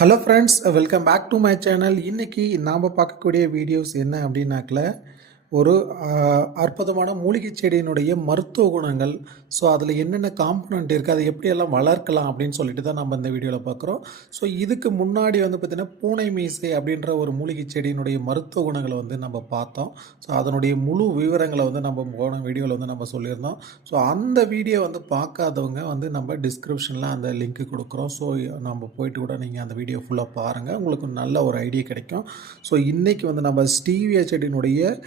Hello friends, welcome back to my channel. இன்றைக்கி நாம் பார்க்கக்கூடிய வீடியோஸ் என்ன அப்படின்னாக்கில் ஒரு அற்புதமான மூலிகை செடியினுடைய மருத்துவ குணங்கள். ஸோ அதில் என்னென்ன காம்பனண்ட் இருக்குது, அதை எப்படியெல்லாம் வளர்க்கலாம் அப்படின்னு சொல்லிட்டு தான் நம்ம இந்த வீடியோவில் பார்க்குறோம். ஸோ இதுக்கு முன்னாடி பார்த்திங்கன்னா பூனை மீசை அப்படின்ற ஒரு மூலிகை செடியினுடைய மருத்துவ குணங்களை நம்ம பார்த்தோம். ஸோ அதனுடைய முழு விவரங்களை நம்ம போன வீடியோவில் நம்ம சொல்லியிருந்தோம். ஸோ அந்த வீடியோ பார்க்காதவங்க நம்ம டிஸ்கிரிப்ஷனில் அந்த லிங்க்கு கொடுக்குறோம். ஸோ நம்ம போயிட்டு கூட நீங்கள் அந்த வீடியோ ஃபுல்லாக பாருங்கள், உங்களுக்கு நல்ல ஒரு ஐடியா கிடைக்கும். ஸோ இன்றைக்கி நம்ம ஸ்டீவியா செடியினுடைய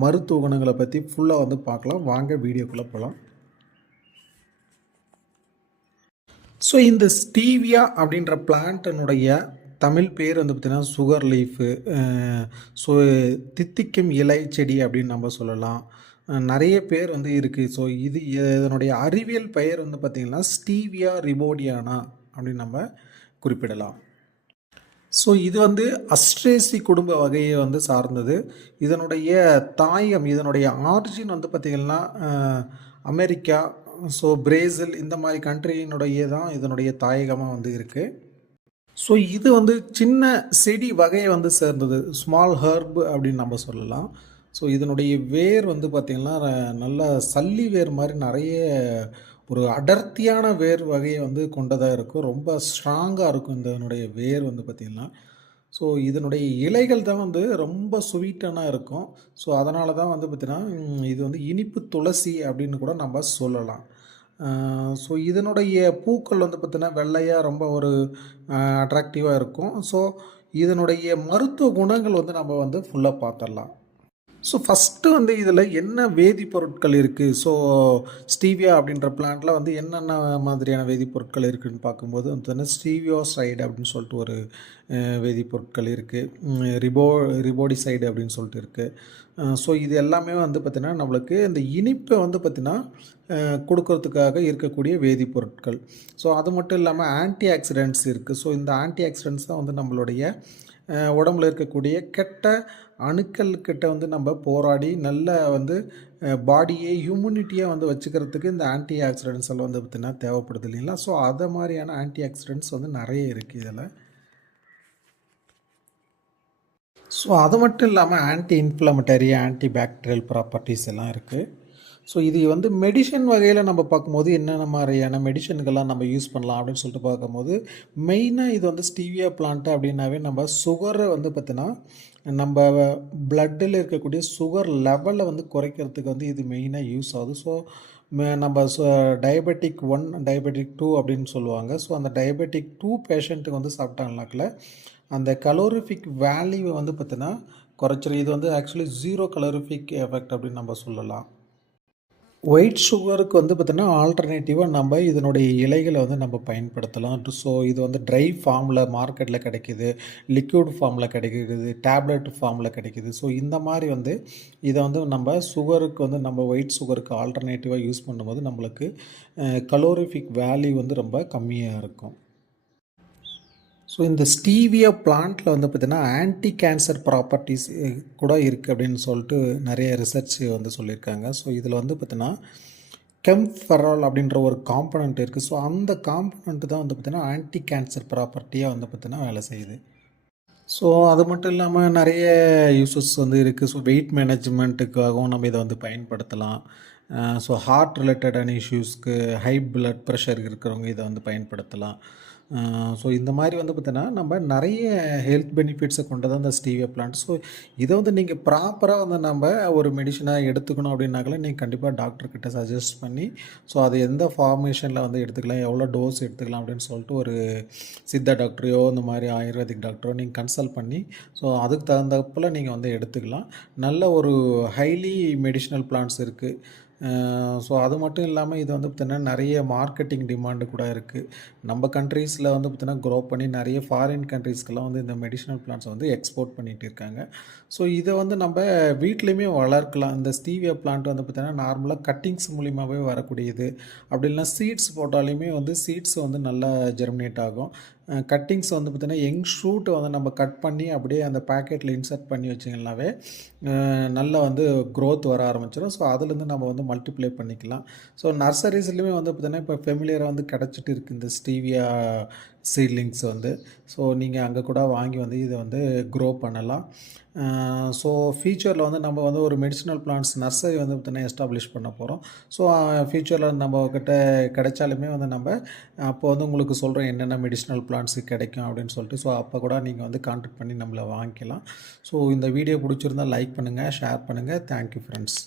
மருத்துவ குணங்களை பற்றி ஃபுல்லாக பார்க்கலாம். வாங்க வீடியோக்குள்ளே போகலாம். ஸோ இந்த ஸ்டீவியா அப்படின்ற பிளான்ட்டினுடைய தமிழ் பேர் பார்த்திங்கன்னா சுகர் லீஃபு. ஸோ தித்திக்கும் இலை செடி அப்படின்னு நம்ம சொல்லலாம். நிறைய பேர் இருக்குது. ஸோ இதனுடைய அறிவியல் பெயர் பார்த்திங்கன்னா ஸ்டீவியா ரிபோடியானா அப்படின்னு நம்ம குறிப்பிடலாம். ஸோ இது அஸ்ட்ரேசி குடும்ப வகையை சார்ந்தது. இதனுடைய தாயகம், இதனுடைய ஆரிஜின் பார்த்திங்கன்னா அமெரிக்கா, ஸோ பிரேசில், இந்த மாதிரி கண்ட்ரியினுடைய தான் இதனுடைய தாயகமாக இருக்குது. ஸோ இது சின்ன செடி வகையை சேர்ந்தது, ஸ்மால் ஹர்ப் அப்படின்னு நம்ம சொல்லலாம். ஸோ இதனுடைய வேர் பார்த்திங்கன்னா நல்ல சல்லி வேர் மாதிரி நிறைய ஒரு அடர்த்தியான வேர் வகையை கொண்டதாக இருக்கும். ரொம்ப ஸ்ட்ராங்காக இருக்கும் இதனுடைய வேர் பார்த்திங்கன்னா. ஸோ இதனுடைய இலைகள் தான் ரொம்ப ஸ்வீட்டான இருக்கும். ஸோ அதனால தான் பார்த்திங்கன்னா இது இனிப்பு துளசி அப்படின்னு கூட நம்ம சொல்லலாம். ஸோ இதனுடைய பூக்கள் பார்த்திங்கன்னா வெள்ளையாக ரொம்ப ஒரு அட்ராக்டிவாக இருக்கும். ஸோ இதனுடைய மருத்துவ குணங்கள் நம்ம ஃபுல்லாக பார்த்துடலாம். ஸோ ஃபஸ்ட்டு இதில் என்ன வேதிப்பொருட்கள் இருக்குது, ஸோ ஸ்டீவியா அப்படின்ற பிளான்ட்டில் என்னென்ன மாதிரியான வேதிப்பொருட்கள் இருக்குதுன்னு பார்க்கும்போது ஸ்டீவியோசைடு அப்படின்னு சொல்லிட்டு ஒரு வேதிப்பொருட்கள் இருக்குது. ரிபோடிசைடு அப்படின்னு சொல்லிட்டு இருக்குது. ஸோ இது எல்லாமே பார்த்திங்கன்னா நம்மளுக்கு இந்த இனிப்பை பார்த்திங்கன்னா கொடுக்கறதுக்காக இருக்கக்கூடிய வேதிப்பொருட்கள். ஸோ அது மட்டும் இல்லாமல் ஆன்டி ஆக்சிடென்ட்ஸ் இருக்குது. ஸோ இந்த ஆன்டி ஆக்சிடென்ட்ஸ் தான் நம்மளுடைய உடம்புல இருக்கக்கூடிய கெட்ட அணுக்கள்கிட்ட நம்ம போராடி நல்ல பாடியை இம்யூனிட்டியாக வச்சுக்கிறதுக்கு இந்த ஆன்டி ஆக்சிடென்ட்ஸ் எல்லாம் பார்த்திங்கன்னா தேவைப்படுது இல்லைங்களா. ஸோ அதை மாதிரியான ஆன்டி ஆக்சிடென்ட்ஸ் நிறைய இருக்குது இதில். ஸோ அது மட்டும் இல்லாமல் anti inflammatory, anti bacterial properties எல்லாம் இருக்குது. ஸோ இது மெடிசன் வகையில் நம்ம பார்க்கும்போது என்னென்ன மாதிரியான மெடிசன்கள்லாம் நம்ம யூஸ் பண்ணலாம் அப்படின்னு சொல்லிட்டு பார்க்கும்போது மெயினாக இது ஸ்டீவியா பிளான்ட்டு அப்படின்னாவே நம்ம சுகரை பார்த்தீங்கன்னா நம்ம பிளட்டில் இருக்கக்கூடிய சுகர் லெவலை குறைக்கிறதுக்கு இது மெயினாக யூஸ் ஆகுது. ஸோ நம்ம டயபெட்டிக் 1, டயபெட்டிக் 2 அப்படின்னு சொல்லுவாங்க. ஸோ அந்த டயபெட்டிக் 2 பேஷண்ட்டுக்கு சாப்பிட்டாங்கனாக்கில் அந்த கலோரிஃபிக் வேல்யூ பார்த்தீங்கன்னா குறைச்சிரும். இது ஆக்சுவலி 0 கலோரிஃபிக் எஃபெக்ட் அப்படின்னு நம்ம சொல்லலாம். ஒயிட் சுகருக்கு பார்த்திங்கன்னா ஆல்டர்னேட்டிவாக நம்ம இதனுடைய இலைகளை நம்ம பயன்படுத்தலாம். ஸோ இது ட்ரை ஃபார்மில் மார்க்கெட்டில் கிடைக்கிது, லிக்விட் ஃபார்மில் கிடைக்கிது, டேப்லெட் ஃபார்மில் கிடைக்கிது. ஸோ இந்த மாதிரி இதை நம்ம சுகருக்கு நம்ம ஒயிட் சுகருக்கு ஆல்டர்னேட்டிவாக யூஸ் பண்ணும்போது நம்மளுக்கு கலோரிஃபிக் வேல்யூ ரொம்ப கம்மியாக இருக்கும். ஸோ இந்த ஸ்டீவியா பிளான்ட்டில் பார்த்திங்கன்னா ஆன்டி கேன்சர் ப்ராப்பர்ட்டிஸ் கூட இருக்குது அப்படின்னு சொல்லிட்டு நிறைய ரிசர்ச் சொல்லியிருக்காங்க. ஸோ இதில் பார்த்திங்கன்னா கெம்ஃபெரால் அப்படின்ற ஒரு காம்பனண்ட் இருக்குது. ஸோ அந்த காம்பனண்ட் தான் பார்த்திங்கன்னா ஆன்டி கேன்சர் ப்ராப்பர்ட்டியாக பார்த்திங்கன்னா வேலை செய்யுது. ஸோ அது மட்டும் இல்லாமல் நிறைய யூசஸ் இருக்குது. ஸோ வெயிட் மேனேஜ்மெண்ட்டுக்காகவும் நம்ம இதை பயன்படுத்தலாம். ஸோ ஹார்ட் ரிலேட்டடான இஷ்யூஸ்க்கு, ஹை பிளட் ப்ரெஷர் இருக்கிறவங்க இதை பயன்படுத்தலாம். ஸோ இந்த மாதிரி பார்த்தீங்கன்னா நம்ம நிறைய ஹெல்த் பெனிஃபிட்ஸை கொண்டது அந்த ஸ்டீவியா பிளான்ட். ஸோ இதை நீங்கள் ப்ராப்பராக நம்ம ஒரு மெடிசனாக எடுத்துக்கணும் அப்படின்னாக்கல நீங்கள் கண்டிப்பாக டாக்டர்கிட்ட சஜஸ்ட் பண்ணி ஸோ அது எந்த ஃபார்மேஷனில் எடுத்துக்கலாம், எவ்வளோ டோஸ் எடுத்துக்கலாம் அப்படின்னு சொல்லிட்டு ஒரு சித்தா டாக்டரையோ இந்த மாதிரி ஆயுர்வேதிக் டாக்டரோ நீங்கள் கன்சல்ட் பண்ணி ஸோ அதுக்கு தகுந்தப்பில் நீங்கள் எடுத்துக்கலாம். நல்ல ஒரு ஹைலி மெடிஷனல் பிளான்ட்ஸ் இருக்குது. ஸோ அது மட்டும் இல்லாமல் இது பார்த்திங்கன்னா நிறைய மார்க்கெட்டிங் டிமாண்டு கூட இருக்குது. நம்ம கண்ட்ரீஸில் பார்த்திங்கன்னா க்ரோ பண்ணி நிறைய ஃபாரின் கண்ட்ரீஸ்க்கெல்லாம் இந்த மெடிசனல் பிளான்ட்ஸ் எக்ஸ்போர்ட் பண்ணிகிட்டு இருக்காங்க. ஸோ இதை நம்ம வீட்லேயுமே வளர்க்கலாம். இந்த ஸ்டீவியா பிளான்ட் பார்த்திங்கன்னா நார்மலாக கட்டிங்ஸ் மூலியமாகவே வரக்கூடியது. அப்படி இல்லைனா சீட்ஸ் போட்டாலுமே சீட்ஸ் நல்லா ஜெர்மினேட் ஆகும். கட்டிங்ஸ் பார்த்திங்கன்னா யங் ஷூட்டை நம்ம கட் பண்ணி அப்படியே அந்த பேக்கெட்டில் இன்சர்ட் பண்ணி வச்சிங்கன்னாவே நல்லா க்ரோத் வர ஆரம்பிச்சிடும். ஸோ அதுலேருந்து நம்ம மல்டிப்ளை பண்ணிக்கலாம். ஸோ நர்சரிஸ்லையுமே பார்த்திங்கன்னா இப்போ ஃபெமிலியராக கிடச்சிட்டு இருக்குது இந்த ஸ்டீவியா சீட்லிங்ஸ் வந்து. ஸோ நீங்கள் அங்கே கூட வாங்கி வந்து இதை வந்து க்ரோ பண்ணலாம். ஸோ ஃப்யூச்சரில் வந்து நம்ம வந்து ஒரு மெடிசினல் பிளான்ட்ஸ் நர்சரி வந்து பார்த்தீங்கன்னா எஸ்டாப்ளிஷ் பண்ண போகிறோம். ஸோ ஃப்யூச்சரில் நம்மக்கிட்ட கிடைச்சாலுமே வந்து நம்ம அப்போ வந்து உங்களுக்கு சொல்கிறோம் என்னென்ன மெடிசினல் பிளான்ட்ஸ் கிடைக்கும் அப்படின்னு சொல்லிட்டு. ஸோ அப்போ கூட நீங்கள் வந்து கான்டாக்ட் பண்ணி நம்மள வாங்கிக்கலாம். ஸோ இந்த வீடியோ பிடிச்சிருந்தா லைக் பண்ணுங்கள், ஷேர் பண்ணுங்கள். Thank you friends.